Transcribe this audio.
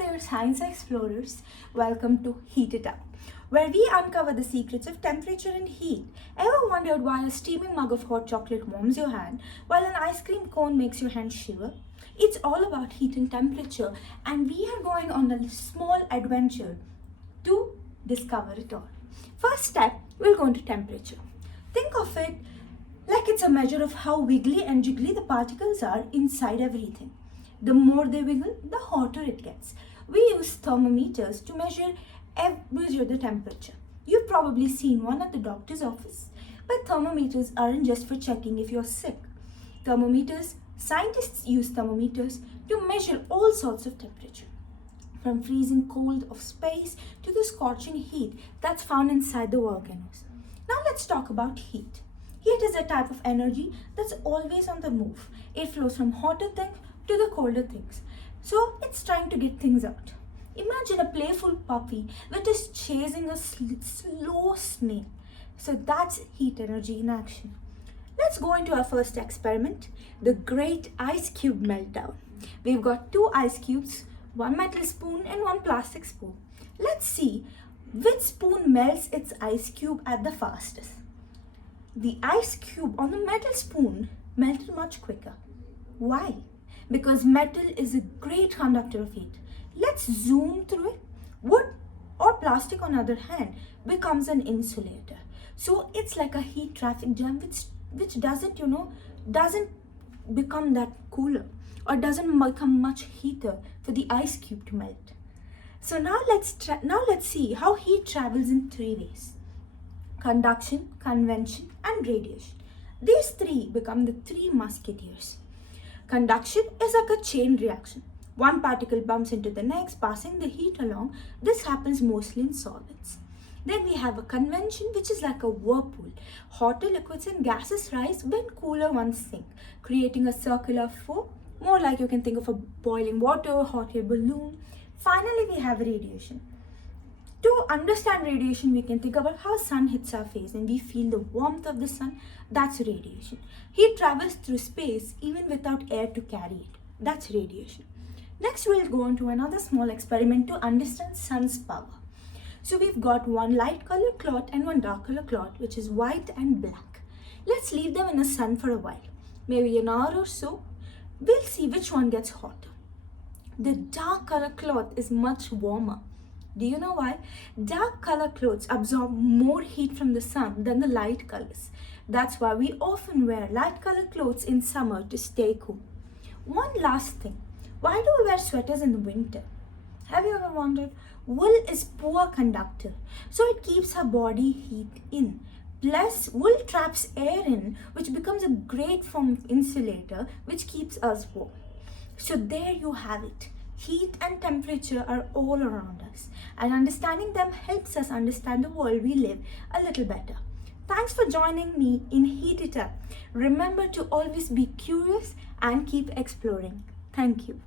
there, science explorers. Welcome to Heat It Up, where we uncover the secrets of temperature and heat. Ever wondered why a steaming mug of hot chocolate warms your hand while an ice cream cone makes your hand shiver? It's all about heat and temperature, and we are going on a small adventure to discover it all. First step, we'll go into temperature. Think of it like it's a measure of how wiggly and jiggly the particles are inside everything. The more they wiggle, the hotter it gets. We use thermometers to measure the temperature. You've probably seen one at the doctor's office. But thermometers aren't just for checking if you're sick. Scientists use thermometers to measure all sorts of temperature, from freezing cold of space to the scorching heat that's found inside the volcanoes. Now let's talk about heat. Heat is a type of energy that's always on the move. It flows from hotter things to the colder things. So it's trying to get things out. Imagine a playful puppy that is chasing a slow snail. So that's heat energy in action. Let's go into our first experiment, the great ice cube meltdown. We've got two ice cubes, one metal spoon and one plastic spoon. Let's see which spoon melts its ice cube at the fastest. The ice cube on the metal spoon melted much quicker. Why? Because metal is a great conductor of heat. Let's zoom through it. Wood or plastic, on the other hand, becomes an insulator. So it's like a heat traffic jam which doesn't become that cooler or doesn't become much heater for the ice cube to melt. So now let's see how heat travels in three ways: conduction, convection, and radiation. These three become the three musketeers. Conduction is like a chain reaction. One particle bumps into the next, passing the heat along. This happens mostly in solids. Then we have a convection, which is like a whirlpool. Hotter liquids and gases rise when cooler ones sink, creating a circular flow, more like you can think of a boiling water, hot air balloon. Finally, we have radiation. To understand radiation, we can think about how sun hits our face and we feel the warmth of the sun. That's radiation. Heat travels through space even without air to carry it. That's radiation. Next, we'll go on to another small experiment to understand sun's power. So we've got one light color cloth and one dark color cloth, which is white and black. Let's leave them in the sun for a while, maybe an hour or so. We'll see which one gets hotter. The dark color cloth is much warmer. Do you know why? Dark color clothes absorb more heat from the sun than the light colors. That's why we often wear light color clothes in summer to stay cool. One last thing. Why do we wear sweaters in the winter? Have you ever wondered? Wool is poor conductor, so it keeps our body heat in. Plus, wool traps air in, which becomes a great form of insulator, which keeps us warm. So there you have it. Heat and temperature are all around us, and understanding them helps us understand the world we live a little better. Thanks for joining me in Heat It Up. Remember to always be curious and keep exploring. Thank you.